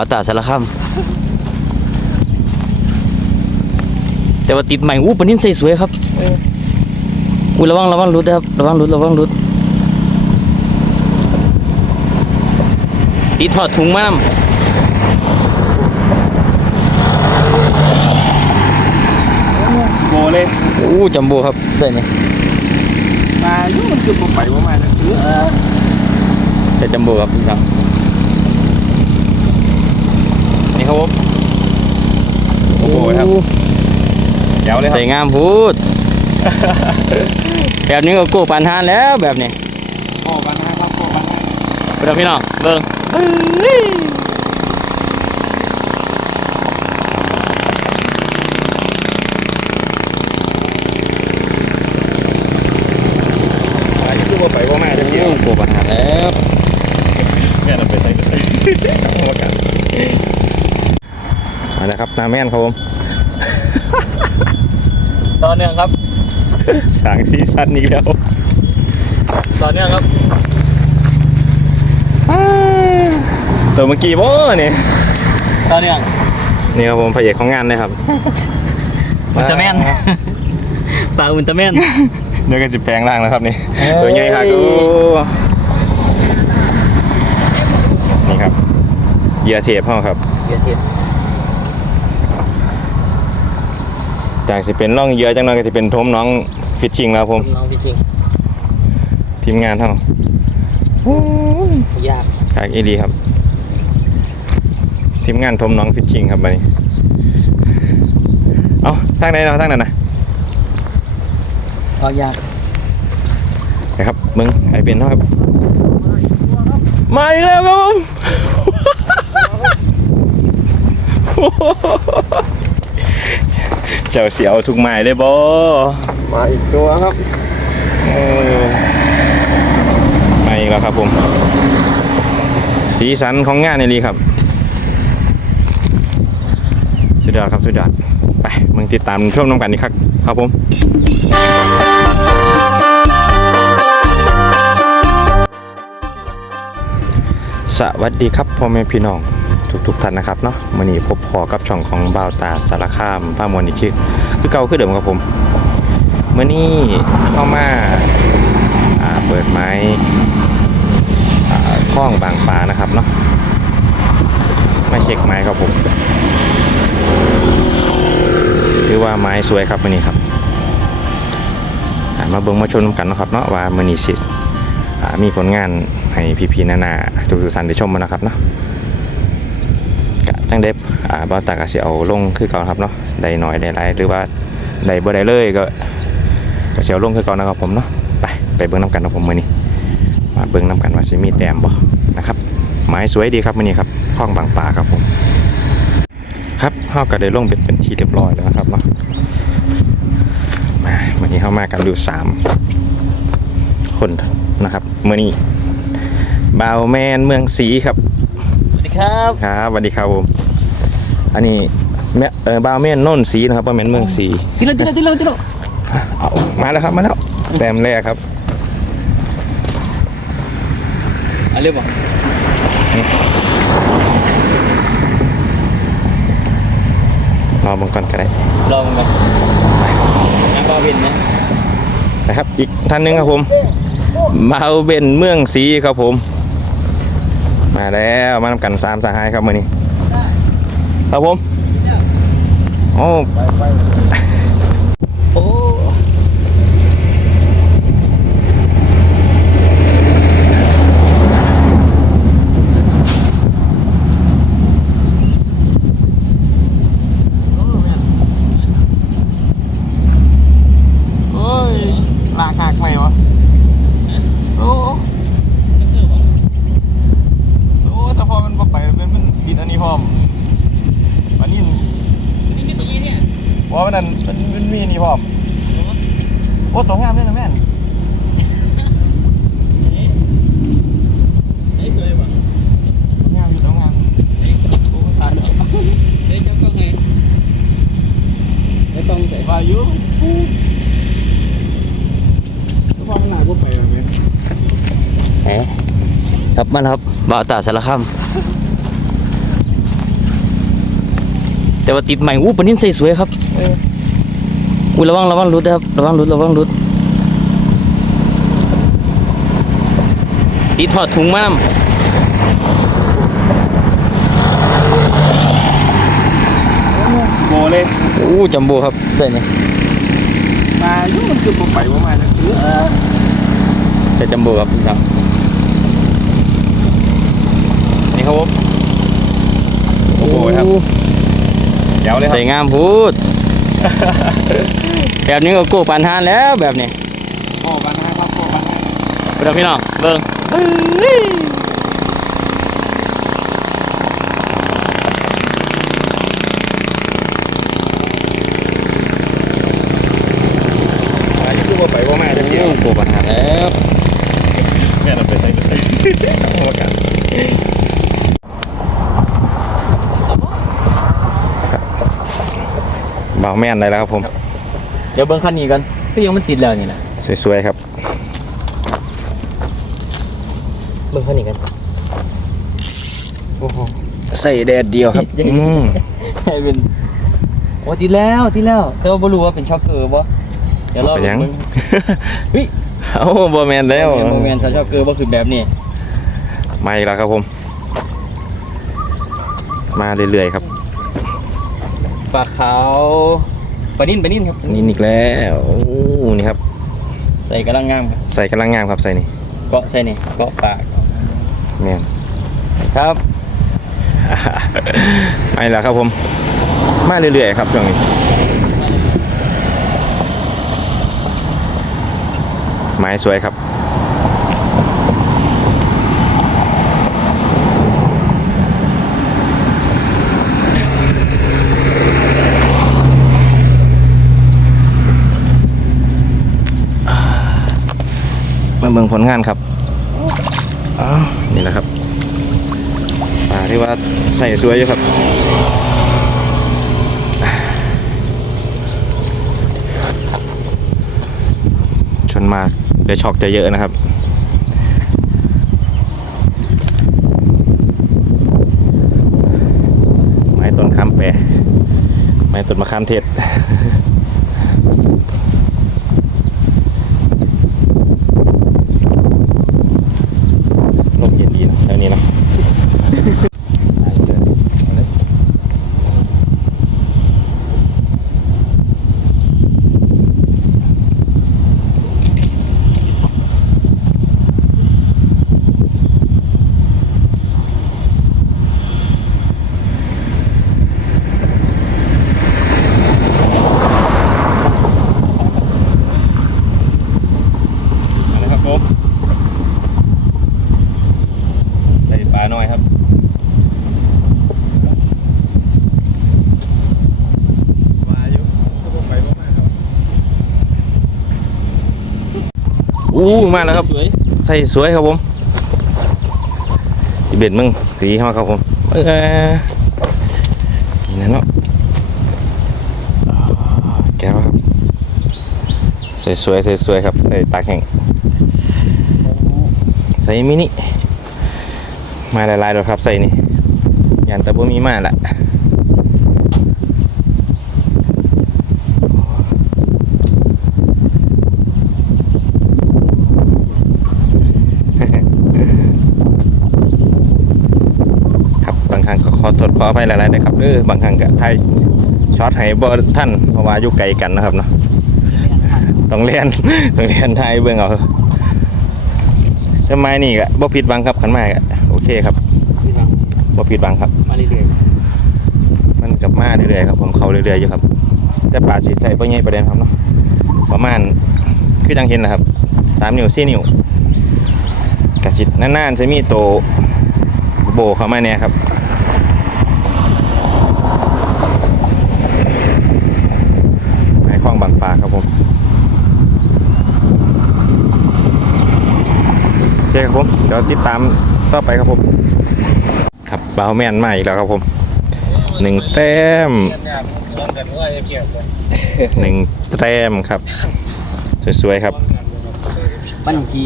าวตาสารคามแต่ว่าติดใหม่อู้ปนินใส่สวยครับอู้ระวังระวังรุดนะครับระวังรุดระวังรุดติดทอดถุงมานโบเลยำอู้จัมโบ้ครับใส่ไหมมาอยู่มันคือผมไปว่ามาเลยใส่จัมโบ้ครับพี่น้องนี่ครับผม โอ้โหครับ เดี๋ยวเลยครัใส่บงามพูด แบบนี้ก็กู้ปานทานแล้วแบบนี้โอ้กันนะครับโอ้กันนะไปดูพี่น้องเบิ่งมาอยู่คือผมไปว่ามาจะเที่ยวกู้ปานทานแล้วแม่เราไปใส่เลยเอามากันมาแล้วครับนาแม่นครับผมต่ อเนื่องครับ สางซีซั่นอีกแล้ว ต่อเนื่องครับตัวเมื่อกี้บ่เนี่ยต่อเนื่องนี่ครับผมพระเอกของงานเลยครับอุลตร้าแมนปลาอุลตร้าแมนเดี๋ยวก็จะแปลงร่างแล้วครับนี่เอ้ยตัวใหญ่ครับดูนี่ครับเหยื่อเทปเขาครับเกียร์ทิพ จากสิเป็นร่องเหยื่อจังนั้นก็จะเป็นทมน้องฟิชชิงแล้วผมน้องพี่จริงทีมงานเขายากขายอีดีครับ ทีมงานทมน้องฟิชชิงครับบัดนี้เอาทางไหนเนาะทางนั้นนะเอายากนะครับมึงไอเป็นเนาะครับมาอีกแล้วครับผม เจ้าเสียวทุกไม้เลยบอมาอีกตัวครับเออมาอีกแล้วครับผม สีสันของงานในรีครับ สุดยอดครับสุดยอดไปมึงติดตามชมน้ำกันอีกครับครับผมสวัสดีครับพ่อแม่พี่น้อง ทุกๆท่านนะครับเนาะวันนี้พบพอกับช่องของบ่าวตาสารคามป้ามวลอีกคือคือเก่าคือเดิมครับผมเมื่อนี้เข้ามาาเปิดไม้คล้องบางปลานะครับเนาะมาเช็คไม้ครับผมถือว่าไม้สวยครับวันนี้ครับามาเบิ่งมาชมกันนะครับเนาะว่ามื่อนี้สิมีผลงานให้พี่ๆนานาทุกๆท่านได้ชมมานะครับเนาะ จังเด็บอ่าบ่ตากะสิเอาลงคือเก่าครับเนาะได้หน่อยได้หลายหรือว่าได้บ่ได้เลยก็ก็สิเอาลงคือเก่านะครับผมเนาะไปไปเบิ่งน้ำกันนะผมมื้อนี้มาเบิ่งน้ำกันว่าสิมีแต้มบ่นะครับไม้สวยดีครับมื้อนี้ครับห้องบางป่าครับผมครับเฮาก็ได้ลงเป็นเป็นที่เรียบร้อยแล้วนะครับเนาะมาวันนี้เฮามากันอยู่สามคนนะครับเมื่อนี้บาวแมนเมืองศรีครับ ดีครับครับสวัสดีครับผม อันนี้แม่เออบาวแมนโน่นศรีนะครับบาวแมนเมืองศรีติโลติโลติโลติโลเอามาแล้วครับมาแล้วแต้มแรกครับเอะไรบ่รอมังกรก็ได้ลองกันยังบ่เป็นนะนะครับ อีกท่านหนึงครับผมบาวเบนเมืองศรีครับผม มาแล้วมาทำกันสามสหายครับมื่อนี้ครับผมโอ้ โอ้โอ้ย ลากหักไหมวะโอ้โอ้ถ้าพอมันบ่ไปมันมันปิดอันนี้พร้อมอันนี้ นี่มีตัวนี้เนี่ย ว่ามันนั่นมันมันมีนี่พร้อมโอ้ตัวงามเลยนะแม่น เฮ้ยสวยป่ะ ตัวงามอยู่ตัวงามโอ้ตายแล้ว เฮ้ยเจ้ากล้องไงไม่ต้องใส่ ว่าอยู่ถ้าพอมันหนาบ่ไปแบบนี้ เอ๊ะ ครับมันครับบ่าวตาสารคามแต่ว่าติดใหม่อู้ปลานิ่นใส่สวยครับเอออุ้ยระวังระวังรุดนะครับระวังรุดระวังรุดติดทอดถุงมานโบเลยำอู้จัมโบ้ครับใส่นี่มาอยู่มันคือผมไปว่ามาเลยใส่จัมโบ้ครับพี่ครับนี่ ครับผมโอ้โหครับเดี๋ยวเลยครับใส่งามพูด แบบนี้ก็กู้ปานทานแล้วแบบนี้โอ้กันนะครับโอ้กันนะไปดูพี่น้องเบิ่ง อันนี้คือว่าไปว่ามาจะเที่ยว กู้ปานทานแล้ว แม่เราไปใส่กันเลยเอาละกัน เบาแม่นได้แล้วครับผม เดี๋ยวเบิ่งคันนี้กันคือยังมันติดแล้วนี่นะสวยๆครับ เบิ่งคันนี้กันโอ้โหใส่แดดเดียวครับยังอืมให้เป็นโอ้ติดแล้วติดแล้วแต่ว่าบ่รู้ว่าเป็นช็อกเกอร์บ่เดี๋ยวรอเป็นหยังเบิ่งเฮ้ยเอ้าบ่แม่นแล้วโมเมนต์ถ้าช็อกเกอร์บ่คือแบบนี้มาอีกแล้วครับผม มาเรื่อยๆครับปลา ขาวปลานิ่นปลานิ่นครับนี่อีกแล้วโอ้นี่ครับ ใส่กำลังงามครับใส่กำลังงามครับใส่นี่เกาะใส่นี่เกาะปากแม่นครับมาอีกแล้วครับผม มาเรื่อยๆครับช่วงนี้ไม้สวยครับ บิ่งผลงานครับอ้าวนี่แหละครับป่าที่ว่าใส่สวยอยู่ครับชนมากเดี๋ยวช็อกจะเยอะนะครับไม้ต้นข้ามแปรไม้ต้นมะขามเทศ ลมเย็นดีนะแถวนี้นะ เอาเลยครับผมใส่ปลาหน่อยครับมาอยู่ผมไปว่ามาครับ อู้มาแล้วครับสวยใส่สวยครับผมอีเบ็ดมึงสีเขาครับผมเออนี่นะเนาะแก้วครับใส่สวยใส่สวยครับใส่ตากแห้งใส่มินิมาหลายๆดอกครับใส่นี่ยันแต่บ่มีมาละครับบางครั้งก็ขอ โทษขออภัยหลายๆนะครับเออบางครั้งก็ถ่ายช็อตให้บ่ท่านเพราะว่าอยู่ไกลกันนะครับเนาะต้องเรียนต้องเรียนไทยเบิ่งเอาทำไมนี่ก็บ่ผิดหวังครับขันมาก็โอเคครับบ่ผิดหวังครับมาเรื่อยมันกลับมาเรื่อยๆครับผมเขาเรื่อยๆอยู่ครับแต่ป่าสีใส่บ่ใหญ่ประเด็นครับเนาะประมาณคือจังเห็นนะครับสามนิ้วสี่นิ้วกระสินานๆจะมีโตโบเข้ามาเนี่ยครับไม้คล้องบางปลาครับผมโอเคครับผมเดี๋ยวติดตามต่อไปครับผม ครับเบาแมนมาอีกแล้วครับผมหนึ่งแต้มหนึ่งแต้มครับ สวยๆครับบัญชี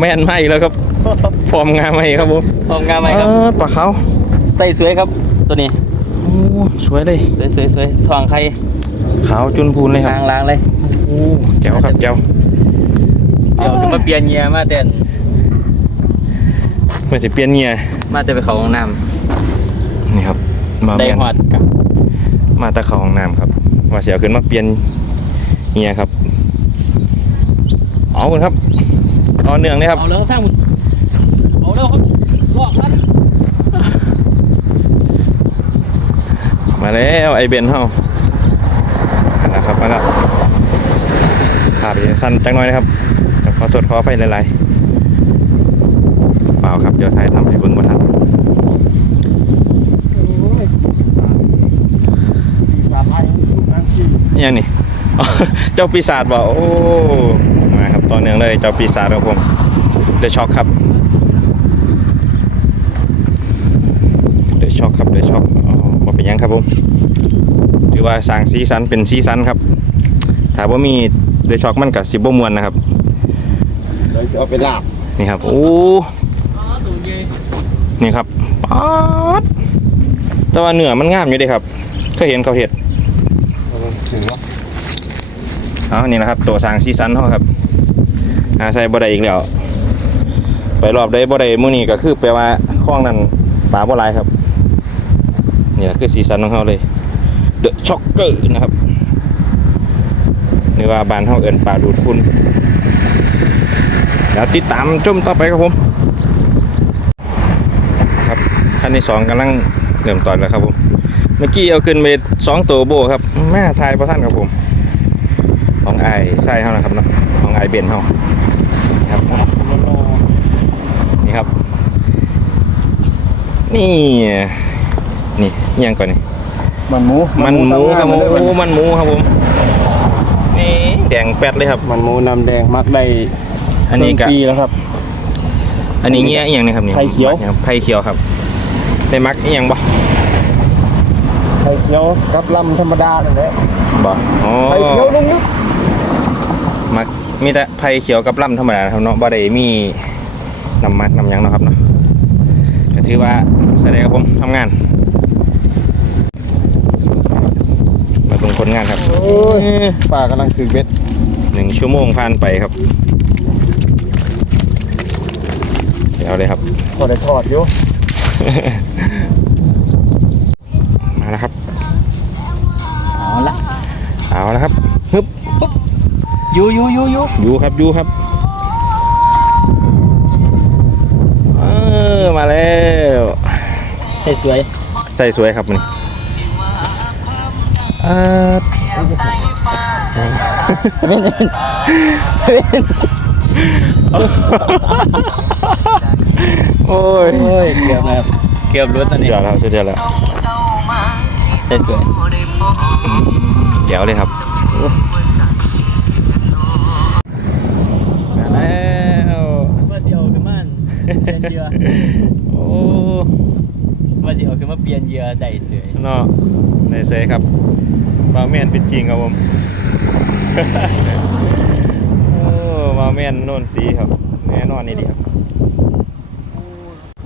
แม่ นมาอีกแล้วครับฟอร์มงามมาอีกครับผมพร้อมงามไหมครับเออปลาเขาใส่สวยครับตัวนี้โอ้สวยเลยสวยสวยสวยทองไข่ขาวจุนพูนเลยครับล้างล้างเลยโอ้แก้วครับแก้วเดี๋ยวจะมาเปลี่ยนเงียมาแต่นเมื่อสิเปลี่ยนเงียมาแต่ไปเขาห้องน้นี่ครับ มาำได้เปลี่ยนหอดกับมาตะเขาห้องน้ำครับว่าเสียขึ้นมาเปลี่ยนเงียครับเอาคุณครับ เอาเนื่องเลยครับเอาแล้วทั้งเอาแล้วครับลอกครับมาแล้วไอเบนเฮามาแล้วครับมาแล้วภาพจะสั้นจังน้อยนะครับขอโทษขอไปหลายๆเปล่าครับเดี๋ยวถ่ายทำให้เบิ่งบ่ทันนี่ยังนี่เจ้าปีศาจบอกโอ้ มาครับต่อเนื่องเลยเจ้าปีศาจครับผมเดช็อกครับเดช็อกครับเดช็อกอ๋อบ่เป็นหยังครับผมถือว่าสร้างสีสันเป็นสีสันครับถ้าว่ามีเดช็อกมันกับสิบบ่มวนนะครับเราจะเอาไปลาบนี่ครับโอ้นี่ครับป๊าดแต่ว่าเนื้อมันงามอยู่เด้ครับเคยเห็นเขาเห็ดถึงแล้วเอานี่นะครับ ตัวสร้างซีซันเขาครับ หาใส่บ่ได้อีกแล้ว ไปรอบได้บ่ได้มื้อนี้ก็คือแปลว่าคลองนั้นปลาบ่หลายครับนี่แหละคือซีซันของเขาเลยเดอะช็อกเกอร์นะครับนี่ว่าบ้านเขาเอิ้นปลาดูดฝุ่นแล้วติดตามชมต่อไปครับผม ครับขั้นที่สองกำลังเริ่มต้นแล้วครับผมเมื่อกี้เอาขึ้นไปสองตัวโบครับแม่ทายประท่านครับผม ของไอ้ไส้เขานะครับเนาะของไอ้เบนเขาครับนี่ครับ นี่ นี่อิหยังก่อนนี่มันหมูมันหมูครับผมทำงานโอ้มาเลยมันหมูครับผม นี่แดงแป๊ดเลยครับ มันหมูน้ำแดงมักได้อันนี้กะครึ่งปีแล้วครับ อันนี้เงี้ยอหย่างนี้ครับนี่ไผ่เขียวไผ่เขียวครับได้มักอหย่างบ่ไข่เขียวกับลำธรรมดานั่นแหละบ่อ๋อไข่เขียวนุ่มนึกมักมีแต่ไผ่เขียวกับลำธรรมดานะครับเนาะบ่ได้มีน้ำมักน้ำหยังเนาะครับเนาะก็ ถือว่าแสดงครับผมทำงาน มาลงผลงานครับโอ้ยป้ากำลังถือเบ็ดหนึ่งชั่วโมงผ่านไปครับ เดี๋ยวเลยครับพอได้ทอดอยู่มาแล้วครับ เอาละเอาแล้วครับฮึบยูยูยูยูอยู่ครับอยู่ครับ มาแล้วใส่สวยใส่สวยครับนี่เออเป็นเป็นเป็นโอ้ยโอ้ยเกือบแล้วเกือบรู้ตัวนี้เดี๋ยวแล้วเดี๋ยวแล้วใส่สวยเดี๋ยวเลยครับ เปลี่ยนเหยื่อโอ้ว่าสิเอาขึ้นมาเปลี่ยนเหยื่อได้สวยเนาะในเซครับบาแมนเป็นจริงครับผมโอ้บาแมนโน่นสีครับแน่นอนนี่ดีครับ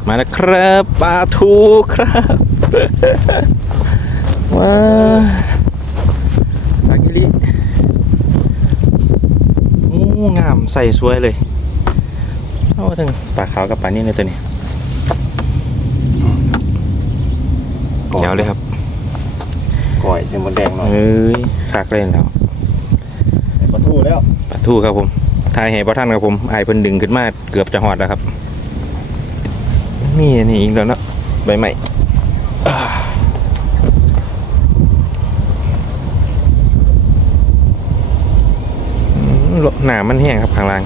มาแล้วครับปลาทูครับว้าสากิริโอ้งามใส่สวยเลย เอาถึงปลาขาวกับปลานี่เลยตัวนี้เดี๋ยวเลยครับก่อยเส้นมดแดงหน่อยเอ้ยคักเล่นแล้วปลาทูแล้วปลาทูครับผมทายให้ปลาท่านครับผมไอายเพิ่นดึงขึ้นมาเกือบจะหอดแล้วครับมีอันนี้อีกแล้วเนาะใบใหม่อ่าอืมโลหนามันแห้งครับข้างล่าง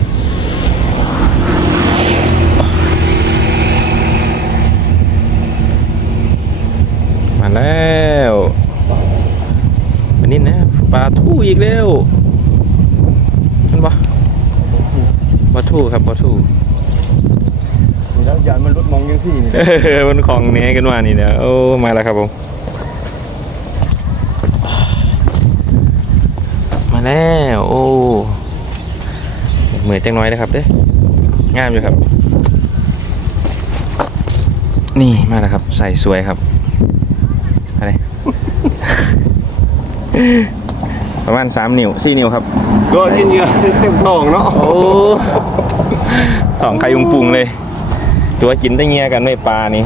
แล้ววันนี้นะปลาทูอีกแล้วเห็นปะปลาทูครับปลาทูนี่แล้วยานมันรุดมองยังที่นี่เออมันของเนี้ยกันว่านี่เนี่ยโอ้มาแล้วครับผมมาแล้วโอ้เหมือนจังน้อยนะครับเด้องามอยู่ครับ นี่มาแล้วครับ ใส่สวยครับอะไร ประมาณสามนิ้วสี่นิ้วครับ ก็กินเหงื่อเต็มท้องเนาะโอ้สองไข่ยุงปุงเลย ตัวกินได้เงียกันไม่ปลานี่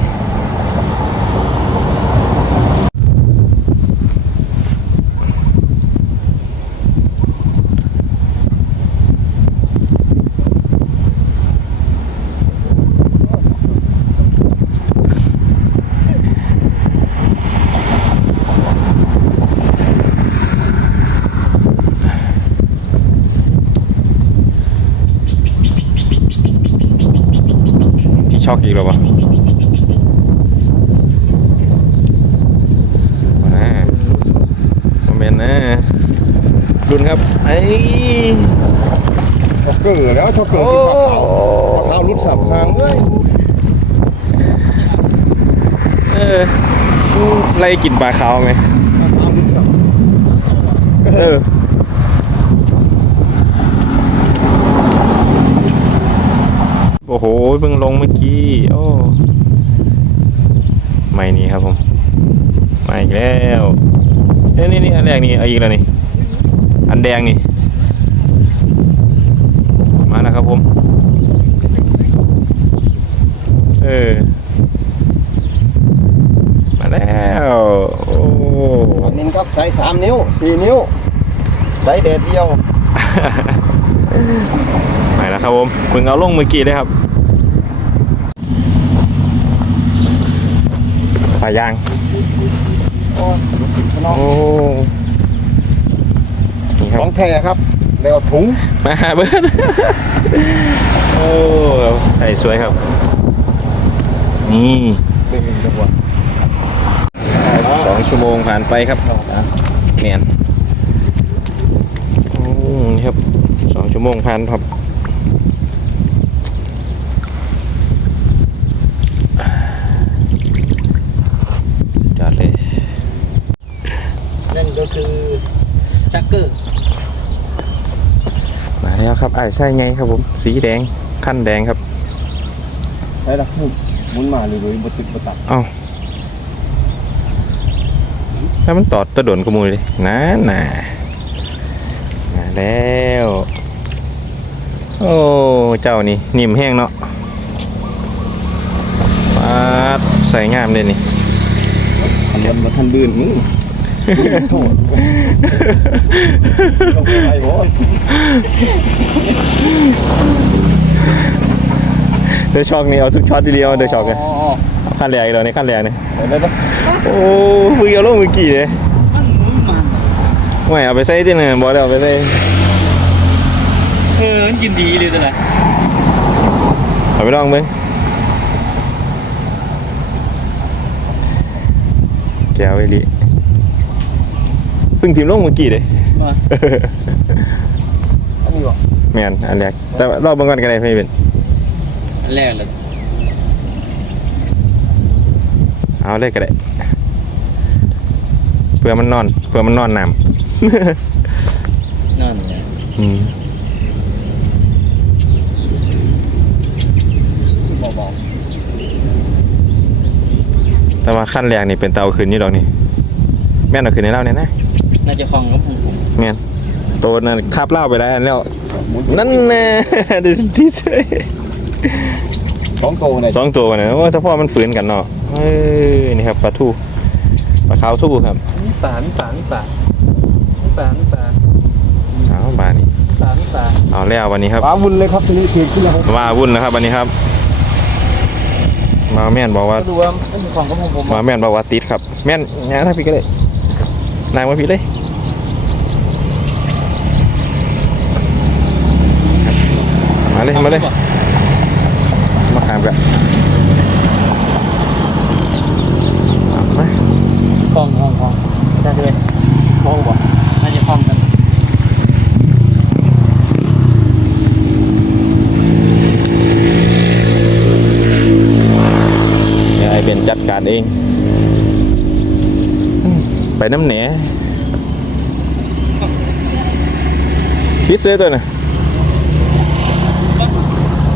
อกอีกแล้ววะมานะมาเป็นนะรุนครับไอ้ช็อกเกอร์แล้วช็อกเกอร์ที่ปลาขาวปลาขาวรุดสับหางเลยเออไล่กินปลาขาวไหมปลาขาวรุดสับเออ โอ้โหเพิ่งลงเมื่อกี้ โอ้ไม่นี่ครับผมมาอีกแล้วเอ้ยนี่นี่อันแรกนี่เอาอีกแล้วนี่อันแดงนี่ มาแล้วครับผม เออ มาแล้ว โอ้อันนี้ครับใส่สามนิ้วสี่นิ้ว ใส่เด็ดเดียวไปแล้วครับผมมึงเอาลงเมื่อกี้เลยครับ ปลายางโอ้น้องโอ้นี่คขรัอบงแท้ครับแล้วถุงมาหาเบิร์ดโอ้ใส่สวยครับ นี่หนึ่งจังหวะสองชั่วโมงผ่านไปครับเนียนโอ้นี่ครับสองชั่วโมงผ่านครับ สุดยอดเลย นั่นก็คือชักเกอร์ มา แล้วครับไอ้ายไส้ไงครับผม สีแดงขั้นแดงครับได้ละหมุนหมุนมาเลยเลยบติดบตัดเอ้าถ้ามันตอดตะโดนกระมูลเลยนะน่ะมาแล้ว โอ้เจ้านี่นิ่มแห้งเนาะปาดใส่งามเลยนี่ทันวันมาทันบืนมึง โทษลงไปบ่เดยวช็อกนี่เอาทุกช็อตทีเดียวเดยวช็อกเลยขั้นแรกอีกแล้วนี่ขั้นแรกนี่เดี๋ยวเดี๋ยวโอ้มือเอาลงมือกี่เลยไม่เอาไปใส่ที่ไหนบอกแล้วเอาไปใส่เออมันกินดีเลยตัวไหนเอาไปลองมึงแก้วไอ้ลิเพิ่งทีมลงเมื่อกี้เลยมาอันนี้บ่แมนอันแรกแต่ว่ารอบเบางก่อนก็ได้ไม่เป็นอันแรกเลยเอาเลยก็ได้เพื่อมันนอนเพื่อมันนอนน้นั่นไงำอืมเบาแต่ว่าขั้นแรกนี่เป็นเตาขึ้นนี่ดอกนี่แม่นเอาขึ้นในเล่าเนี่ยนะ น่าจะคลองกับผมผมแม่นโตนั่นคาบเหล้าไปแล้วอันแล้วๆหมุนนั่นแน่ดูที่เฉยสองโตในสองตัวนะว่าเฉพาะมันฝืนกันเนาะเอ้ยนี่ครับปลาทูปลาขาวทูครับมีป่ามีป่ามีป่ามีป่ามีป่าเอาบานี่ป่ามีป่าเอาแล้ววันนี้ครับปลาวุ้นเลยครับทีนี้เทียขึ้นแล้วครับว่าวุ่นแล้วครับวันนี้ครับ มาแม่นบอกว่าก็ดูว่ามันมีคลองกับผมผมมาแม่นบอกว่าติดครับ แม่นงานถ้าพี่ก็เลย นายมาพี่เลยมาเลยมาเลยมาขามกันเอามาคลองคลองคลองได้ด้วยคลองบ่น่าจะคลองกันเดี๋ยวไอ้เป็นจัดการเอง ไปน้ำเหนพิเศษตัวน่ะ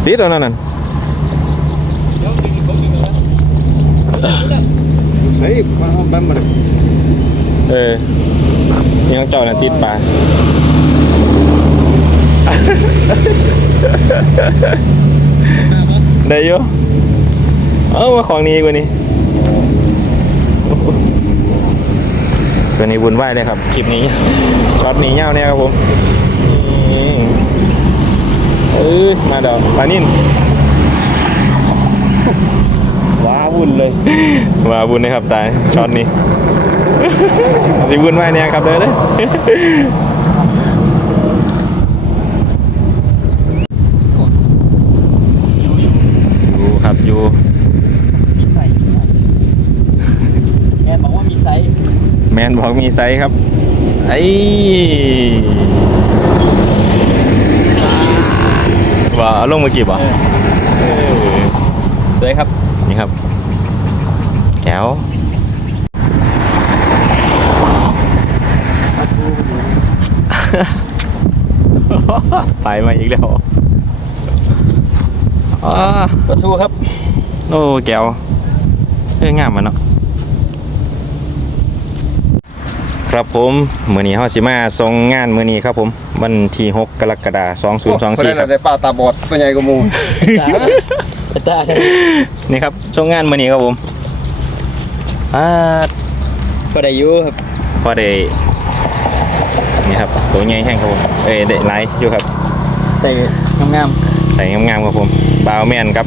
ติดแล้วนั่นน่ะเฮ้ยมาบ้านมาเลยเออนี่ของเจ้าน่ะติดปลาได้อยู่เอ้ามาของนี้กว่านี้ ตัวนี้วุ่นวายเลยครับคลิปนี้ช็อตนี้ยาวเนี่ยครับผมเออมาเดอกปานิ่นว้าวุ่นเลยว้าบุญนะครับตายช็อตนี้สิบุญไว้เนี่ยครับเด้เลยครับอยู่ มีไซส์มีไซส์แม่บอกว่ามีไซส์ แม นบอกมีไซส์ครับ ไอ้ว่าเอาลงมากี่บ่สวยครับ นี่ครับ แก้วไปมาอีกแล้วอ้าปลาทูครับ โอ้แก้วเอ้ยงามมันเนาะ ครับผมมือนี้เฮาสิมาส่งงานมือนี้ครับผม วันที่6กรกฎาคม2024ครับได้ปลาตาบอดตัวใหญ่กว่าหมูตาตานี่ครับส่งงานมือนี้ครับผมอ่าก็ได้อยู่ครับพอได้นี่ครับตัวใหญ่แห้งครับผมเอ้ยได้ไลายอยู่ครับ ใส่งามใส่งามๆครับผมบาวแมนครับ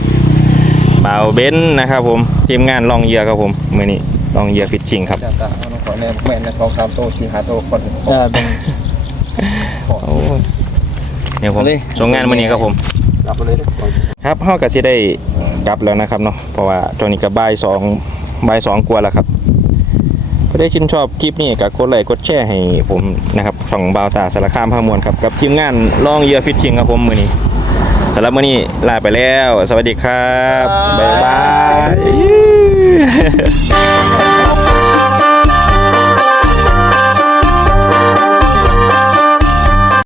บาวเบนซ์นะครับผมทีมงานลองเหยื่อครับผมมือนี้ลองเหยื่อฟิชชิงครับ จ้าจ้าเอาน้องขอ แนมแม่นนะสองสามโตสี่ห้าโตคนๆจะเป็นโอ้ยเนี่ยผมส่งงานมือนี้ครับผมรับไปเลยเด้อครับเฮาก็สิได้กลับแล้วนะครับเนาะเพราะว่าตอนนี้ก็บ่ายสองบ่ายสองกว่าแล้วครับก็ได้ชื่นชอบคลิปนี้ก็กดไลค์กดแชร์ให้ผมนะครับช่องบาวตาสารคามพามวลครับกับทีมงานล่องเหยื่อฟิชชิงครับผมมือนี้สำหรับมือนี้ลาไปแล้ว สวัสดีครับ บ๊ายบาย